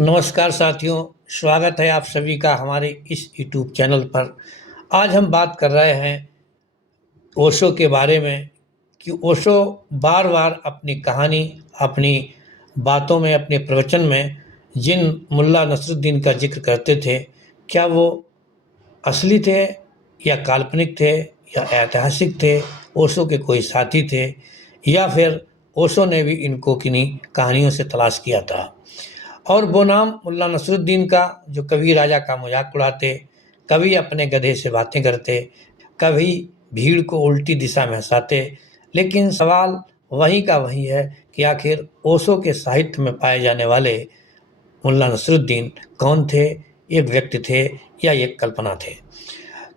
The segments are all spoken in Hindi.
नमस्कार साथियों, स्वागत है आप सभी का हमारे इस यूट्यूब चैनल पर। आज हम बात कर रहे हैं ओशो के बारे में कि ओशो बार-बार अपनी कहानी, अपनी बातों में, अपने प्रवचन में जिन मुल्ला नसरुद्दीन का ज़िक्र करते थे, क्या वो असली थे या काल्पनिक थे या ऐतिहासिक थे, ओशो के कोई साथी थे या फिर ओशो ने भी इनको किन्हीं कहानियों से तलाश किया था। और वो नाम मुल्ला नसरुद्दीन का जो कभी राजा का मजाक उड़ाते, कभी अपने गधे से बातें करते, कभी भीड़ को उल्टी दिशा में हँसाते। लेकिन सवाल वहीं का वहीं है कि आखिर ओशो के साहित्य में पाए जाने वाले मुल्ला नसरुद्दीन कौन थे? एक व्यक्ति थे या एक कल्पना थे?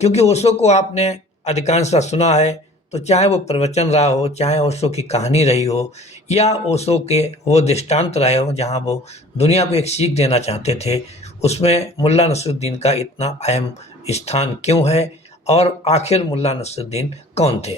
क्योंकि ओशो को आपने अधिकांशतः सुना है, तो चाहे वो प्रवचन रहा हो, चाहे ओशो की कहानी रही हो या ओशो के वो दृष्टांत रहे हों जहाँ वो दुनिया को एक सीख देना चाहते थे, उसमें मुल्ला नसरुद्दीन का इतना अहम स्थान क्यों है और आखिर मुल्ला नसरुद्दीन कौन थे?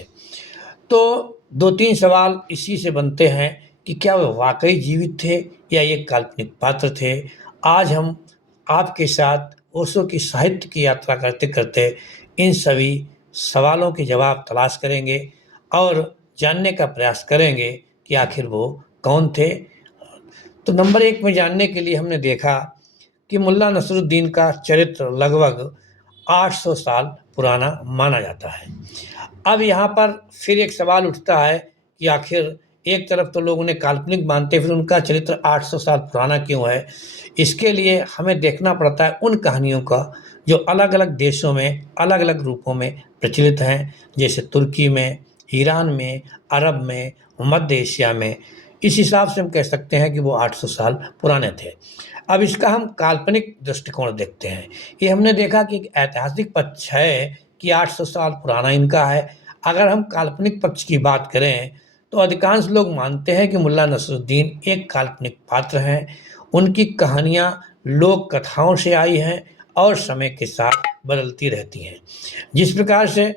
तो 2-3 सवाल इसी से बनते हैं कि क्या वे वाक़ई जीवित थे या ये काल्पनिक पात्र थे? आज हम आपके साथ ओशो की साहित्य की यात्रा करते-करते इन सभी सवालों के जवाब तलाश करेंगे और जानने का प्रयास करेंगे कि आखिर वो कौन थे? तो नंबर 1 में जानने के लिए हमने देखा कि मुल्ला नसरुद्दीन का चरित्र लगभग 800 साल पुराना माना जाता है। अब यहाँ पर फिर एक सवाल उठता है कि आखिर एक तरफ तो लोग उन्हें काल्पनिक मानते हैं, फिर उनका चरित्र 800 साल पुराना क्यों है? इसके लिए हमें देखना पड़ता है उन कहानियों का जो अलग-अलग देशों में, अलग-अलग रूपों में प्रचलित हैं, जैसे तुर्की में, ईरान में, अरब में, मध्य एशिया में। इस हिसाब से हम कह सकते हैं कि वो 800 साल पुराने थे। अब इसका हम काल्पनिक दृष्टिकोण देखते हैं। ये हमने देखा कि एक ऐतिहासिक पक्ष है कि 800 साल पुराना इनका है। अगर हम काल्पनिक पक्ष की बात करें, तो अधिकांश लोग मानते हैं कि मुल्ला नसरुद्दीन एक काल्पनिक पात्र हैं। उनकी कहानियाँ लोक कथाओं से आई हैं और समय के साथ बदलती रहती हैं। जिस प्रकार से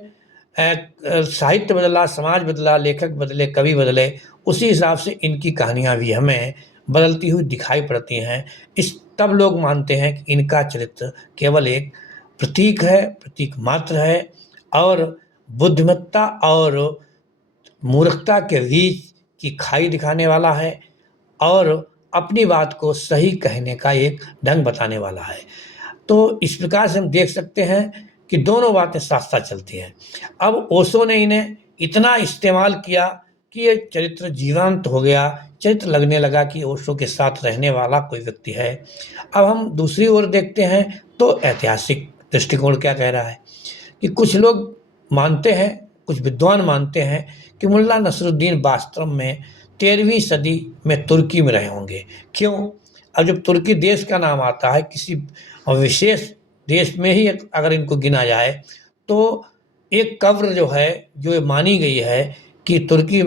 साहित्य बदला, समाज बदला, लेखक बदले, कवि बदले, उसी हिसाब से इनकी कहानियाँ भी हमें बदलती हुई दिखाई पड़ती हैं। इस तब लोग मानते हैं कि इनका चरित्र केवल एक प्रतीक है, प्रतीक मात्र है और बुद्धिमत्ता और मूर्खता के बीच की खाई दिखाने वाला है और अपनी बात को सही कहने का एक ढंग बताने वाला है। तो इस प्रकार से हम देख सकते हैं कि दोनों बातें साथ-साथ चलती हैं। अब ओशो ने इन्हें इतना इस्तेमाल किया कि ये चरित्र जीवंत हो गया, चरित्र लगने लगा कि ओशो के साथ रहने वाला कोई व्यक्ति है। अब हम दूसरी ओर देखते हैं तो ऐतिहासिक दृष्टिकोण क्या कह रहा है कि कुछ लोग मानते हैं, कुछ विद्वान मानते हैं कि मुल्ला नसरुद्दीन वास्तव में 13वीं सदी में तुर्की में रहे होंगे। क्यों? अब जब तुर्की देश का नाम आता है, किसी विशेष देश में ही अगर इनको गिना जाए, तो एक कब्र जो है, जो ये मानी गई है कि तुर्की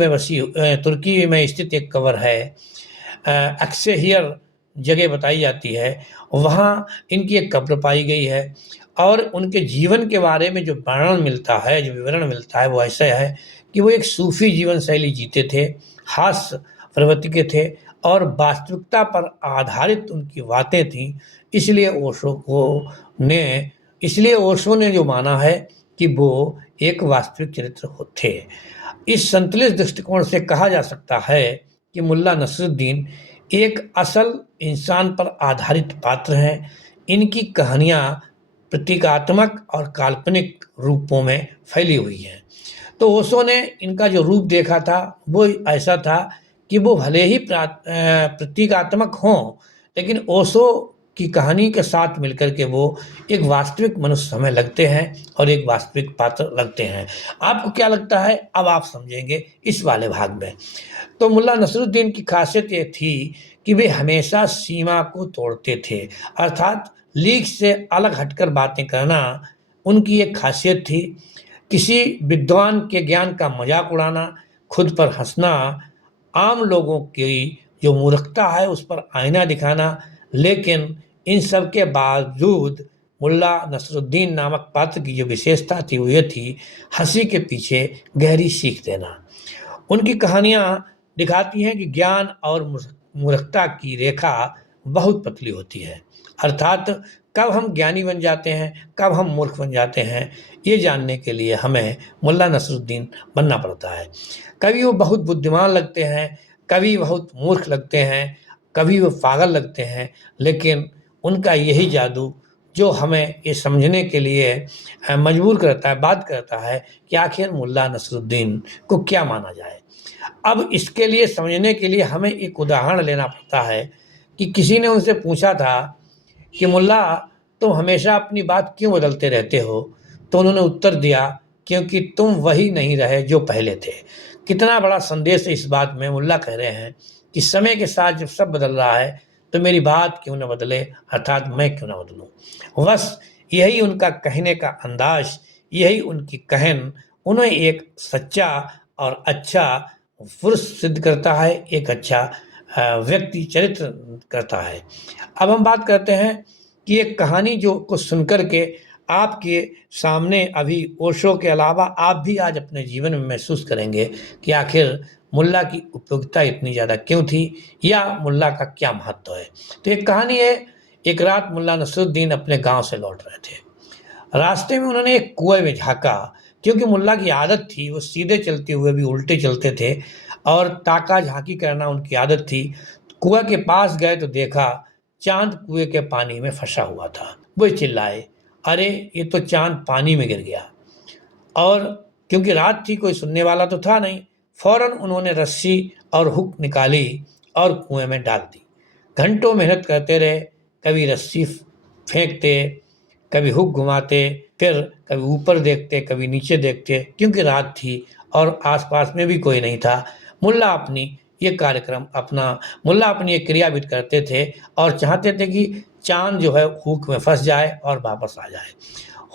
में स्थित एक कब्र है, अक्सेहियर जगह बताई जाती है, वहाँ इनकी एक कब्र पाई गई है और उनके जीवन के बारे में जो वर्णन मिलता है, जो विवरण मिलता है, वो ऐसा है कि वो एक सूफ़ी जीवन शैली जीते थे, हास्य प्रवृत्ति के थे और वास्तविकता पर आधारित उनकी बातें थीं। इसलिए ओशो ने जो माना है कि वो एक वास्तविक चरित्र थे। इस संतुलित दृष्टिकोण से कहा जा सकता है कि मुल्ला नसरुद्दीन एक असल इंसान पर आधारित पात्र हैं। इनकी कहानियाँ प्रतीकात्मक और काल्पनिक रूपों में फैली हुई हैं। तो ओशो ने इनका जो रूप देखा था, वो ऐसा था कि वो भले ही प्रतीकात्मक हों, लेकिन ओशो की कहानी के साथ मिलकर के वो एक वास्तविक मनुष्य हमें लगते हैं और एक वास्तविक पात्र लगते हैं। आपको क्या लगता है? अब आप समझेंगे इस वाले भाग में। तो मुल्ला नसरुद्दीन की खासियत ये थी कि वे हमेशा सीमा को तोड़ते थे, अर्थात लीक से अलग हटकर बातें करना उनकी एक खासियत थी। किसी विद्वान के ज्ञान का मजाक उड़ाना, खुद पर हंसना, आम लोगों की जो मूर्खता है उस पर आईना दिखाना, लेकिन इन सब के बावजूद मुल्ला नसरुद्दीन नामक पात्र की जो विशेषता थी वो ये थी हंसी के पीछे गहरी सीख देना। उनकी कहानियाँ दिखाती हैं कि ज्ञान और मूर्खता की रेखा बहुत पतली होती है। अर्थात कब हम ज्ञानी बन जाते हैं, कब हम मूर्ख बन जाते हैं, ये जानने के लिए हमें मुल्ला नसरुद्दीन बनना पड़ता है। कभी वो बहुत बुद्धिमान लगते हैं, कभी बहुत मूर्ख लगते हैं, कभी वो पागल लगते हैं, लेकिन उनका यही जादू जो हमें ये समझने के लिए मजबूर करता है, बात करता है कि आखिर मुल्ला नसरुद्दीन को क्या माना जाए। अब इसके लिए समझने के लिए हमें एक उदाहरण लेना पड़ता है कि किसी ने उनसे पूछा था कि मुल्ला, तुम हमेशा अपनी बात क्यों बदलते रहते हो? तो उन्होंने उत्तर दिया, क्योंकि तुम वही नहीं रहे जो पहले थे। कितना बड़ा संदेश है इस बात में। मुल्ला कह रहे हैं कि समय के साथ जब सब बदल रहा है तो मेरी बात क्यों न बदले, अर्थात मैं क्यों ना बदलूं। बस यही उनका कहने का अंदाज, यही उनकी कहन उन्हें एक सच्चा और अच्छा पुरुष सिद्ध करता है, एक अच्छा व्यक्ति चरित्र करता है। अब हम बात करते हैं कि एक कहानी जो को सुनकर के आपके सामने अभी ओशो के अलावा आप भी आज अपने जीवन में महसूस करेंगे कि आखिर मुल्ला की उपयोगिता इतनी ज़्यादा क्यों थी, या मुल्ला का क्या महत्व है। तो एक कहानी है, एक रात मुल्ला नसरुद्दीन अपने गांव से लौट रहे थे। रास्ते में उन्होंने एक कुएं में झाँका, क्योंकि मुल्ला की आदत थी, वो सीधे चलते हुए भी उल्टे चलते थे और ताका झांकी करना उनकी आदत थी। कुआं के पास गए तो देखा चांद कुएं के पानी में फंसा हुआ था। वो चिल्लाए, अरे ये तो चांद पानी में गिर गया। और क्योंकि रात थी, कोई सुनने वाला तो था नहीं, फौरन उन्होंने रस्सी और हुक निकाली और कुएं में डाल दी। घंटों मेहनत करते रहे, कभी रस्सी फेंकते, कभी हुक घुमाते, फिर कभी ऊपर देखते, कभी नीचे देखते, क्योंकि रात थी और आसपास में भी कोई नहीं था। मुल्ला अपनी ये कार्यक्रम अपना मुल्ला अपनी ये क्रियाविधि करते थे और चाहते थे कि चांद जो है हुक में फंस जाए और वापस आ जाए।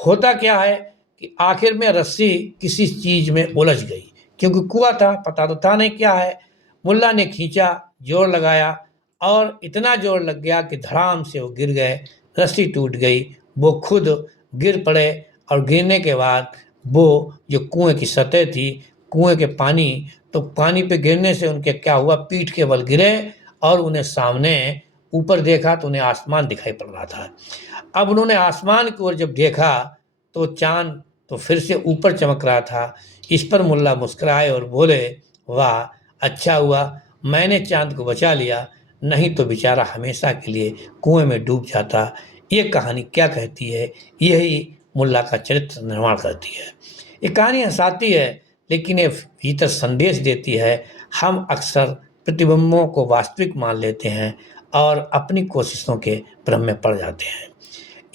होता क्या है कि आखिर में रस्सी किसी चीज में उलझ गई, क्योंकि कुआं था, पता तो था नहीं क्या है। मुल्ला ने खींचा, जोर लगाया और इतना जोर लग गया कि धड़ाम से वो गिर गए। रस्सी टूट गई, वो खुद गिर पड़े और गिरने के बाद वो जो कुएं की सतह थी, कुएं के पानी, तो पानी पे गिरने से उनके क्या हुआ, पीठ के बल गिरे और उन्हें सामने ऊपर देखा तो उन्हें आसमान दिखाई पड़ रहा था। अब उन्होंने आसमान की ओर जब देखा तो चांद तो फिर से ऊपर चमक रहा था। इस पर मुल्ला मुस्कुराए और बोले, वाह, अच्छा हुआ मैंने चांद को बचा लिया, नहीं तो बेचारा हमेशा के लिए कुएं में डूब जाता। ये कहानी क्या कहती है, यही मुल्ला का चरित्र निर्माण करती है। ये कहानी हंसाती है, लेकिन ये भीतर संदेश देती है। हम अक्सर प्रतिबिंबों को वास्तविक मान लेते हैं और अपनी कोशिशों के भ्रम में पड़ जाते हैं।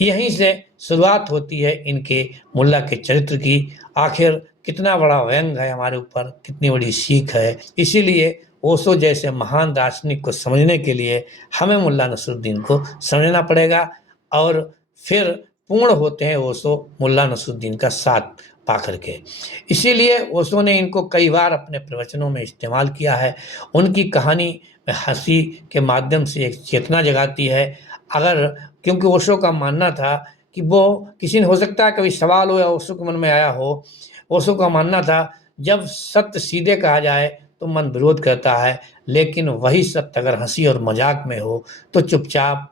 यहीं से शुरुआत होती है इनके मुल्ला के चरित्र की। आखिर कितना बड़ा व्यंग है हमारे ऊपर, कितनी बड़ी सीख है। इसीलिए ओशो जैसे महान दार्शनिक को समझने के लिए हमें मुल्ला नसरुद्दीन को समझना पड़ेगा, और फिर पूर्ण होते हैं ओशो मुल्ला नसरुद्दीन का साथ पा करके। इसीलिए ओशो ने इनको कई बार अपने प्रवचनों में इस्तेमाल किया है। उनकी कहानी में हंसी के माध्यम से एक चेतना जगाती है। अगर क्योंकि ओशो का मानना था कि वो किसी ने, हो सकता है कभी सवाल हो या ओशो के मन में आया हो, ओशो का मानना था जब सत्य सीधे कहा जाए तो मन विरोध करता है, लेकिन वही सत्य अगर हंसी और मजाक में हो तो चुपचाप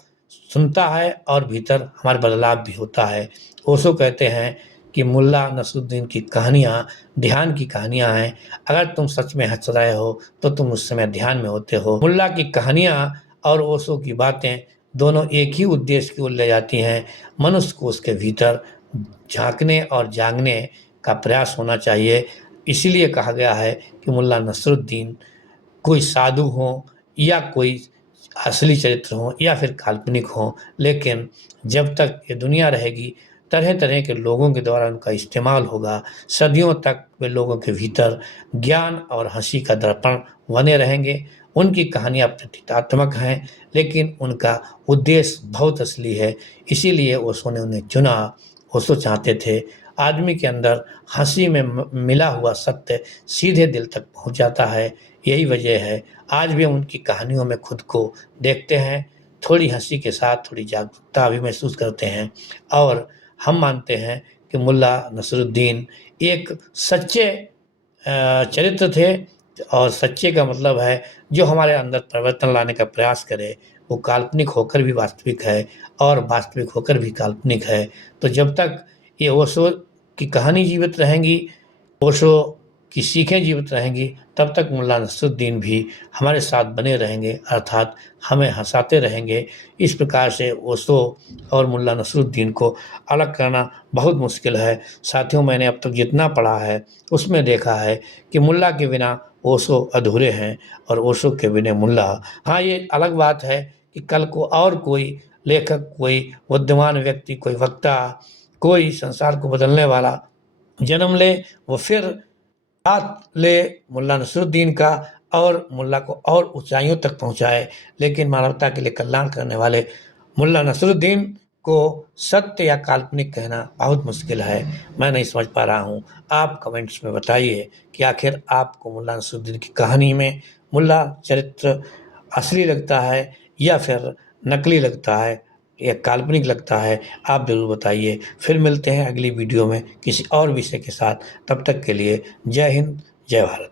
सुनता है और भीतर हमारे बदलाव भी होता है। ओशो कहते हैं कि मुल्ला नसरुद्दीन की कहानियाँ ध्यान की कहानियाँ हैं। अगर तुम सच में हंस रहे हो तो तुम उस समय ध्यान में होते हो। मुल्ला की कहानियाँ और ओशो की बातें दोनों एक ही उद्देश्य की ओर ले जाती हैं। मनुष्य को उसके भीतर झांकने और जागने का प्रयास होना चाहिए। इसीलिए कहा गया है कि मुल्ला नसरुद्दीन कोई साधु हों या कोई असली चरित्र हों या फिर काल्पनिक हों, लेकिन जब तक ये दुनिया रहेगी तरह तरह के लोगों के द्वारा उनका इस्तेमाल होगा। सदियों तक वे लोगों के भीतर ज्ञान और हंसी का दर्पण बने रहेंगे। उनकी कहानियाँ प्रतीकात्मक हैं, लेकिन उनका उद्देश्य बहुत असली है। इसीलिए ओशो ने उन्हें चुना। ओशो चाहते थे आदमी के अंदर हंसी में मिला हुआ सत्य सीधे दिल तक पहुंच जाता है। यही वजह है आज भी हम उनकी कहानियों में खुद को देखते हैं, थोड़ी हंसी के साथ थोड़ी जागरूकता भी महसूस करते हैं। और हम मानते हैं कि मुल्ला नसरुद्दीन एक सच्चे चरित्र थे, और सच्चे का मतलब है जो हमारे अंदर परिवर्तन लाने का प्रयास करे, वो काल्पनिक होकर भी वास्तविक है और वास्तविक होकर भी काल्पनिक है। तो जब तक ये ओशो की कहानी जीवित रहेंगी, ओशो की सीखें जीवित रहेंगी, तब तक मुल्ला नसरुद्दीन भी हमारे साथ बने रहेंगे, अर्थात हमें हँसाते रहेंगे। इस प्रकार से ओशो और मुल्ला नसरुद्दीन को अलग करना बहुत मुश्किल है। साथियों, मैंने अब तक जितना पढ़ा है उसमें देखा है कि मुल्ला के बिना ओशो अधूरे हैं और ओशो के बिना मुल्ला। हाँ, ये अलग बात है कि कल को और कोई लेखक, कोई बुद्धिमान व्यक्ति, कोई वक्ता, कोई संसार को बदलने वाला जन्म ले, वो फिर हाथ ले मुल्ला नसरुद्दीन का और मुल्ला को और ऊंचाइयों तक पहुंचाए। लेकिन मानवता के लिए कल्याण करने वाले मुल्ला नसरुद्दीन को सत्य या काल्पनिक कहना बहुत मुश्किल है। मैं नहीं समझ पा रहा हूँ। आप कमेंट्स में बताइए कि आखिर आपको मुल्ला नसरुद्दीन की कहानी में मुल्ला चरित्र असली लगता है या फिर नकली लगता है या काल्पनिक लगता है? आप ज़रूर बताइए। फिर मिलते हैं अगली वीडियो में किसी और विषय के साथ। तब तक के लिए जय हिंद, जय भारत।